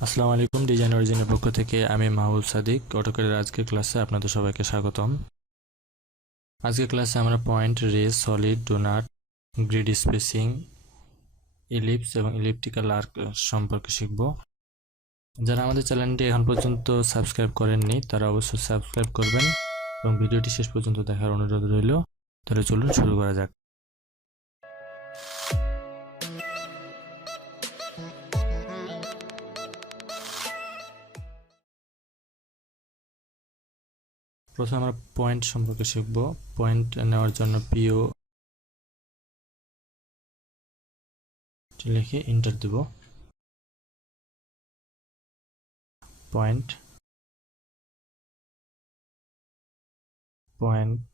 আসসালামু আলাইকুম। ডিজাইন অরিজিনের পক্ষ থেকে আমি মাহবুব সাদিক। অটোক্যাডের আজকের ক্লাসে আপনাদের সবাইকে স্বাগতম। আজকের ক্লাসে আমরা point, rays, solid, donut, grid spacing, ellipse এবং ইলিপ্টিক্যাল আর্ক সম্পর্কে শিখব। যারা আমাদের চ্যানেলটি এখন পর্যন্ত সাবস্ক্রাইব করেননি তারা অবশ্যই সাবস্ক্রাইব করবেন এবং ভিডিওটি শেষ পর্যন্ত দেখার অনুরোধ রইল। তাহলে চলুন শুরু করা যাক। প্রথমে আমরা পয়েন্ট সম্পর্কে শিখব। পয়েন্ট নেওয়ার জন্য পিও লিখে এন্টার দেব। Point point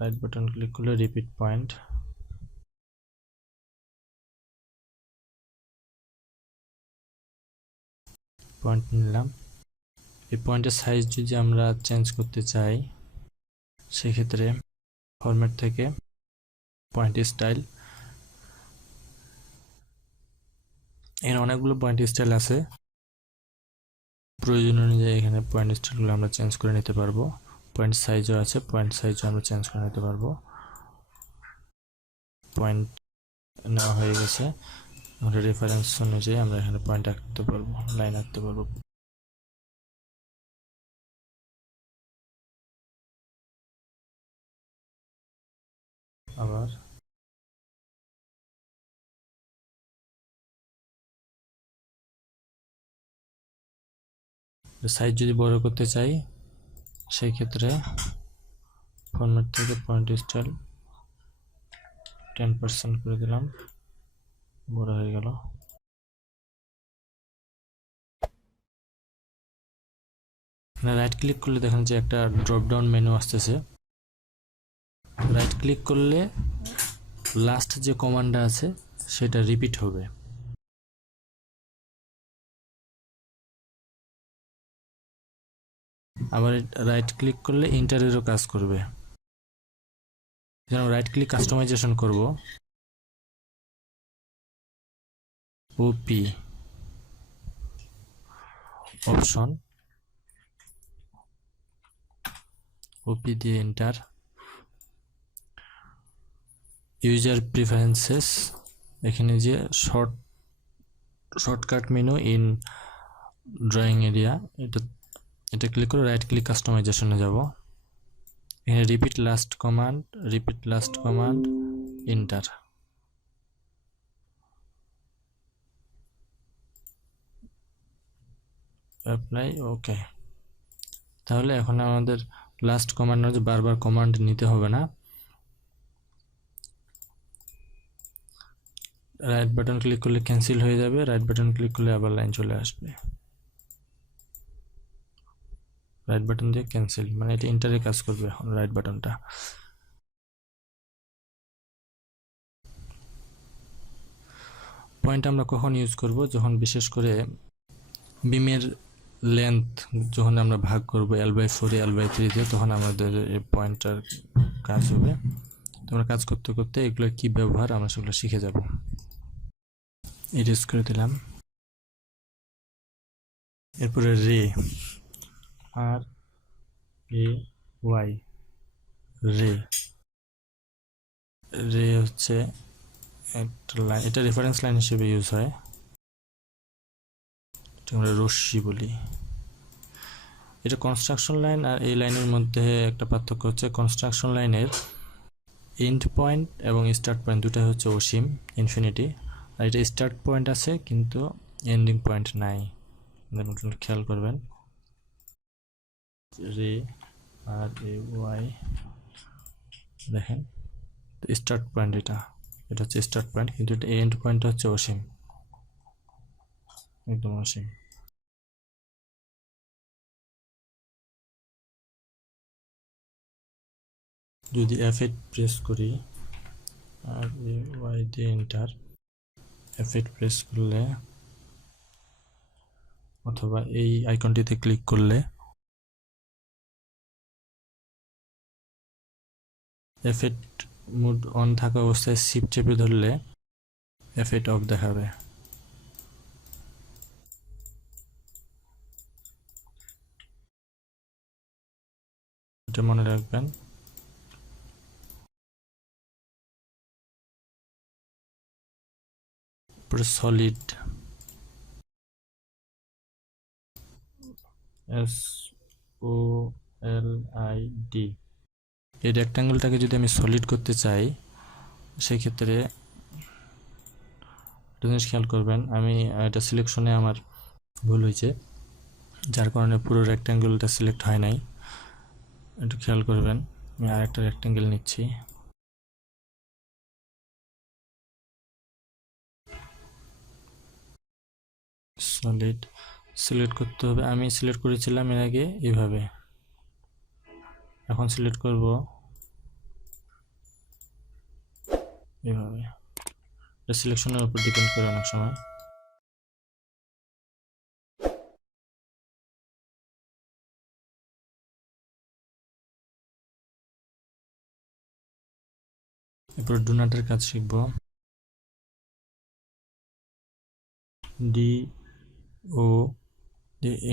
right button click করলে রিপিট পয়েন্ট, পয়েন্ট নিলাম। এই পয়েন্টের সাইজ যদি আমরা চেঞ্জ করতে চাই সেক্ষেত্রে ফরম্যাট থেকে পয়েন্ট স্টাইল, এখানে অনেকগুলো পয়েন্ট স্টাইল আছে, প্রয়োজন অনুযায়ী এখানে পয়েন্ট স্টাইলগুলো আমরা চেঞ্জ করে নিতে পারবো। পয়েন্ট সাইজও আছে, পয়েন্ট সাইজও আমরা চেঞ্জ করে নিতে পারবো। পয়েন্ট নেওয়া হয়ে গেছে, আমরা রেফারেন্স অনুযায়ী আমরা এখানে পয়েন্ট আঁকতে পারবো, লাইন আঁকতে পারবো। আবার সাইজ যদি বড় করতে চাই সেই ক্ষেত্রে ফরম্যাট থেকে পয়েন্ট স্টাইল 10% করে দিলাম, বড় হয়ে গেল। রাইট ক্লিক করলে দেখেন যে একটা ড্রপ ডাউন মেনু আসতেছে। রাইট ক্লিক করলে লাস্ট যে কমান্ডটা আছে সেটা রিপিট হবে। আবার রাইট ক্লিক করলে ইন্টারেরও কাজ করবে। যেন রাইট ক্লিক কাস্টমাইজেশন করব, ওপি অপশন, ওপি দিয়ে এন্টার। ইউজার প্রিফারেন্সেস, এখানে যে shortcut menu in drawing area, এটা ক্লিক করে রাইট ক্লিক কাস্টমাইজেশনে যাব। এখানে repeat last command enter. Apply, okay. তাহলে এখন আমাদের লাস্ট কমান্ড হচ্ছে, বারবার কমান্ড নিতে হবে না। রাইট বাটন ক্লিক করলে ক্যান্সেল হয়ে যাবে, রাইট বাটন ক্লিক করলে আবার লাইন চলে আসবে। রাইট বাটন দিয়ে ক্যান্সেল, মানে এটা এন্টারে কাজ করবে এখন রাইট বাটনটা। পয়েন্ট আমরা কখন ইউজ করব? যখন বিশেষ করে বিমের লেন্থ যখন আমরা ভাগ করব L/4 L/3 দিয়ে, তখন আমাদের এই পয়েন্টটার কাজ হবে। তোমরা কাজ করতে করতে এগুলোর কি ব্যবহার আমরা সেগুলো শিখে যাব। ইরেজ করে দিলাম। এরপরে রে, RAY, রে। রে হচ্ছে একটা লাইন, এটা রেফারেন্স লাইন হিসেবে ইউজ হয়, এটা আমরা রশ্মি বলি। এটা কনস্ট্রাকশন লাইন আর এই লাইনের মধ্যে একটা পার্থক্য হচ্ছে, কনস্ট্রাকশন লাইনের এন্ড পয়েন্ট এবং স্টার্ট পয়েন্ট দুটো হচ্ছে অসীম, ইনফিনিটি। আর এটা স্টার্ট পয়েন্ট আছে কিন্তু এন্ডিং পয়েন্ট নাই, খেয়াল করবেন। রে, RAY, দেখেন স্টার্ট পয়েন্ট, এটা হচ্ছে স্টার্ট পয়েন্ট, কিন্তু এটা এন্ড পয়েন্ট হচ্ছে অসীম, একদম অসীম। যদি F8 প্রেস করি RAY দিয়ে এন্টার, F8 প্রেস করলে অথবা এই আইকনটিতে ক্লিক করলে F8 মোড অন থাকা অবস্থায় শিফট চেপে ধরলে F8 অফ দেখাবে। এটা মনে রাখবেন। পরে সলিড, SOLID। এই রেক্ট্যাঙ্গেলটাকে যদি আমি সলিড করতে চাই সেই ক্ষেত্রে একটা জিনিস খেয়াল করবেন, আমি এটা সিলেকশনে আমার ভুল হয়েছে, যার কারণে পুরো রেক্ট্যাঙ্গেলটা সিলেক্ট হয় নাই। একটু খেয়াল করবেন। আমি আরেকটা রেক্ট্যাঙ্গেল নিচ্ছি। সলিড সিলেক্ট করতে হবে। আমি সিলেক্ট করেছিলাম এর আগে এইভাবে, এখন সিলেক্ট করব এইভাবে। এটা সিলেকশনের উপর ডিপেন্ড করে অনেক সময়। এরপর ডোনাটের কাজ শিখব। DO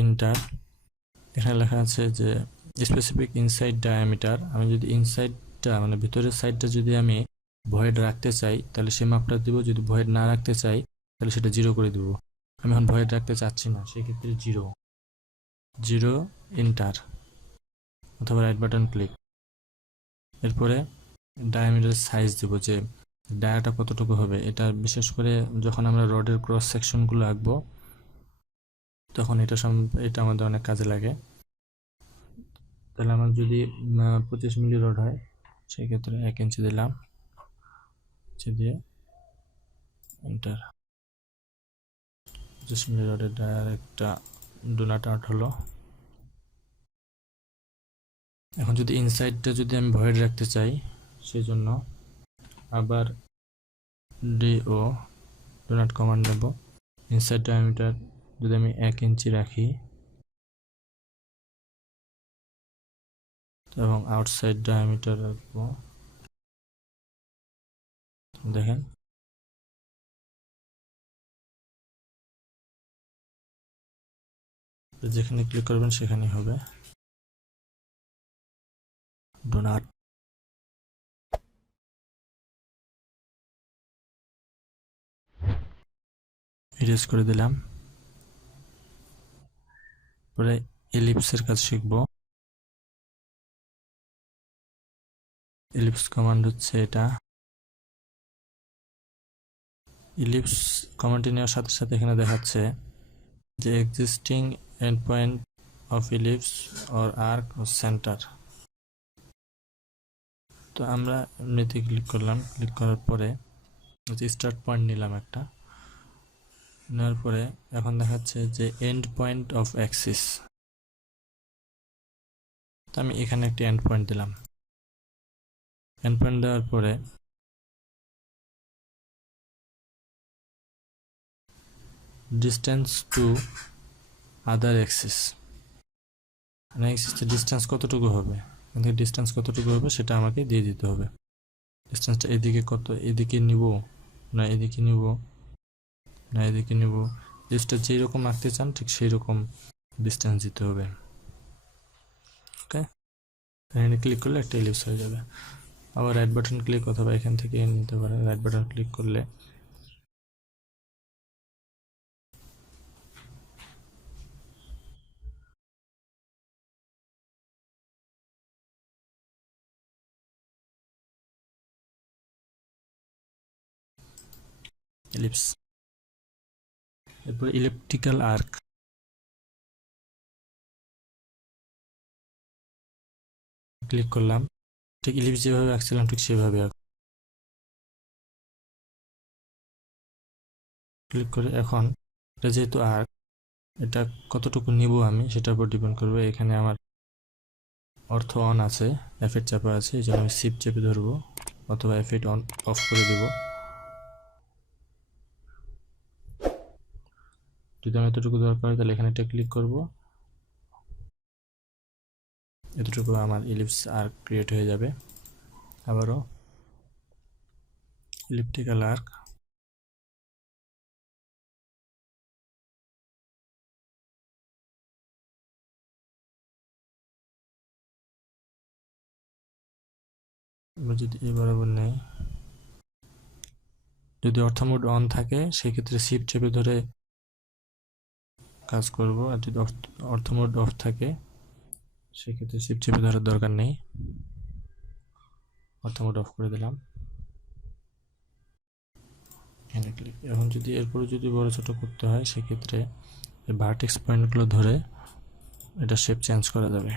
ইন্টার, এখানে লেখা আছে যে স্পেসিফিক ইনসাইড ডায়ামিটার। আমি যদি ইনসাইডটা মানে ভিতরের সাইডটা যদি আমি ভয়েড রাখতে চাই তাহলে সে মাপটা দিব, যদি ভয়েড না রাখতে চাই তাহলে সেটা 0 করে দিব। আমি এখন ভয়েড রাখতে চাচ্ছি না, সেক্ষেত্রে 0 ইন্টার অথবা রাইট বাটন ক্লিক। এরপরে ডায়ামিটার সাইজ দেব, যে ডায়াটা কতটুকু হবে। এটা বিশেষ করে যখন আমরা রডের ক্রস সেকশনগুলো আঁকবো তখন এটা আমাদের অনেক কাজে লাগে। তাহলে আমার যদি 25 মিলি রড হয় সেই ক্ষেত্রে 1 ইঞ্চি দিলাম, দিয়ে এন্টার। 25 মিলি রডের ডায়ার একটা ডোনাট আর্ট হলো। এখন যদি ইনসাইডটা যদি আমি ভয়েড রাখতে চাই সেই জন্য আবার DO ডোনাট কমান্ড নেব। ইনসাইড ডায়ামিটার যদি আমি 1 ইঞ্চি রাখি এবং আউটসাইড ডায়ামিটার রাখবো, দেখেন যেখানে ক্লিক করবেন সেখানেই হবে ডোনাট। ইরেজ করে দিলাম। পরে এলিপসের কাজ শিখব। এলিপস কমান্ড হচ্ছে এটা। এলিপস কমান্ডটি নেওয়ার সাথে সাথে এখানে দেখাচ্ছে যে existing end point of ellipse or arc or centre. তো আমরা এমনিতে ক্লিক করলাম, ক্লিক করার পরে স্টার্ট পয়েন্ট নিলাম একটা, নেওয়ার পরে এখন দেখাচ্ছে যে এন্ড পয়েন্ট অফ অ্যাক্সিস। তো আমি এখানে একটা এন্ড পয়েন্ট দিলাম। এন্ড পয়েন্ট দেওয়ার পরে ডিস্টেন্স টু আদার অ্যাক্সিস, মানে অ্যাক্সিসের ডিস্টেন্স কতটুকু হবে, এখান থেকে ডিস্টেন্স কতটুকু হবে সেটা আমাকে দিয়ে দিতে হবে। ডিস্টেন্সটা এদিকে কত, এদিকে নিব না এদিকে নিব না এদিকে নিব, জিনিসটা যেরকম আঁকতে চান ঠিক সেই রকম ডিস্টেন্স দিতে হবে। ওকে, এখানে ক্লিক করলে একটা এলিপস হয়ে যাবে। আবার রাইট বাটন ক্লিক অথবা এখান থেকে নিতে পারেন। রাইট বাটন ক্লিক করলে এলিপস। এরপর ইলেকট্রিক্যাল আর্ক, ক্লিক করলাম। ঠিক ইলিপস যেভাবে আঁকছিলাম ঠিক সেভাবে ক্লিক করে এখন এটা যেহেতু আর্ক, এটা কতটুকু নিব আমি সেটার উপর ডিপেন্ড করবে। এখানে আমার অর্থ অন আছে, F8 চাপা আছে, এই জন্য আমি শিফট চেপে ধরবো অথবা F8 অন অফ করে দেব। যদি আমি এতটুকু দরকার হয় তাহলে এখানে একটা ক্লিক করব, এতটুকু আমার ইলিপস আর্ক ক্রিয়েট হয়ে যাবে। আবারও ইলিপ্টিক্যাল আর্ক, এবার যদি এই বরাবর নেই, যদি অর্থ মোড অন থাকে সেক্ষেত্রে শিফট চেপে ধরে কাজ করব, আর যদি অর্থ মোড অফ থাকে সেক্ষেত্রে শিফট চেপে ধরার দরকার নেই। অর্থ মোড অফ করে দিলাম, এখানে ক্লিক। এখন যদি এরপরে যদি বড় ছোট করতে হয় সেক্ষেত্রে এই ভার্টেক্স পয়েন্টগুলো ধরে এটা শেপ চেঞ্জ করা যাবে।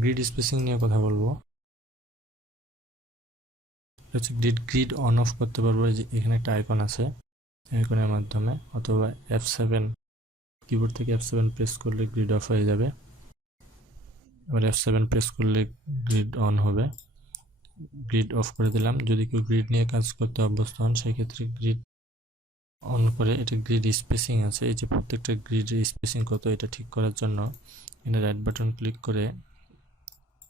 গ্রিড স্পেসিং নিয়ে কথা বলবো। হচ্ছে গ্রিড অন অফ করতে পারবো, যে এখানে একটা আইকন আছে, আইকনের মাধ্যমে, অথবা F7 কিবোর্ড থেকে F7 প্রেস করলে গ্রিড অফ হয়ে যাবে। এবার F7 প্রেস করলে গ্রিড অন হবে। গ্রিড অফ করে দিলাম। যদি কেউ গ্রিড নিয়ে কাজ করতে অভ্যস্ত হন সেক্ষেত্রে গ্রিড অন করে, এটা গ্রিড স্পেসিং আছে, এই যে প্রত্যেকটা গ্রিডের স্পেসিং কত এটা ঠিক করার জন্য এখানে রাইট বাটন ক্লিক করে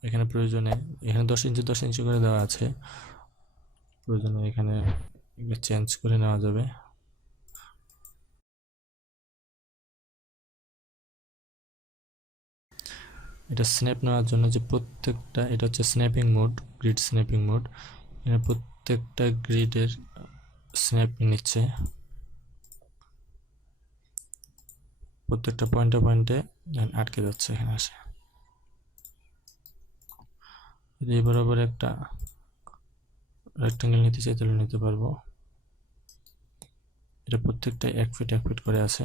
এখানে প্রয়োজনে, এখানে 10 ইঞ্চি 10 ইঞ্চি করে দেওয়া আছে, প্রয়োজনে এখানে চেঞ্জ করে নেওয়া যাবে। এটা স্ন্যাপ নেওয়ার জন্য যে প্রত্যেকটা, এটা হচ্ছে snapping mode, grid snapping mode, এখানে প্রত্যেকটা গ্রিডের স্ন্যাপ নিচ্ছে, প্রত্যেকটা পয়েন্টে পয়েন্টে আটকে যাচ্ছে, এখানে আসে। যদি এই বরাবর একটা রেক্টেঙ্গেল নিতে চাই তাহলে নিতে পারবো। এটা প্রত্যেকটা 1 ফিট 1 ফিট করে আছে,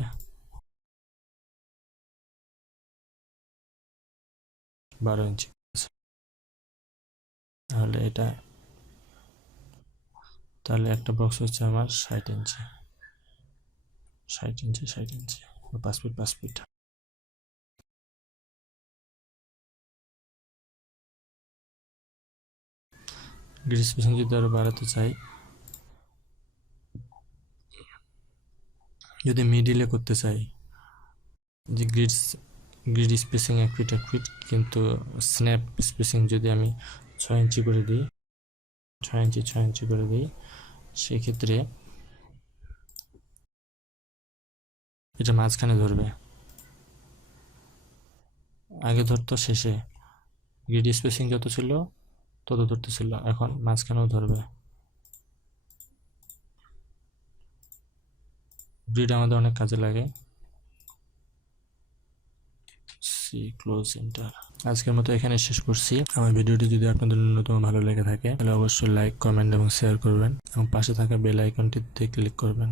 12 ইঞ্চি আছে। তাহলে এটা, তাহলে একটা বক্স হচ্ছে আমার 60 ইঞ্চি, 60 ইঞ্চি 60 ইঞ্চি, 5 ফিট 5 ফিট। গ্রিড স্পেসিং যদি আরো বাড়াতে চাই, যদি মিডিলে করতে চাই, যে গ্রিড স্পেসিং 1 ফিট 1 ফিট, কিন্তু স্ন্যাপ স্পেসিং যদি আমি 6 ইঞ্চি করে দিই, 6 ইঞ্চি 6 ইঞ্চি করে দিই, সেক্ষেত্রে এটা মাঝখানে ধরবে, আগে ধরতো শেষে। গ্রিড স্পেসিং যত ছিল তত ধরতেছিল, এখন মাঝখানেও ধরবে। গ্রিড আমাদের অনেক কাজে লাগে। C close enter. আজকের মতো এখানে শেষ করছি। আমার ভিডিওটি যদি আপনাদের ন্যূনতম ভালো লেগে থাকে তাহলে অবশ্যই লাইক, কমেন্ট এবং শেয়ার করবেন, এবং পাশে থাকা বেল আইকনটিতে ক্লিক করবেন।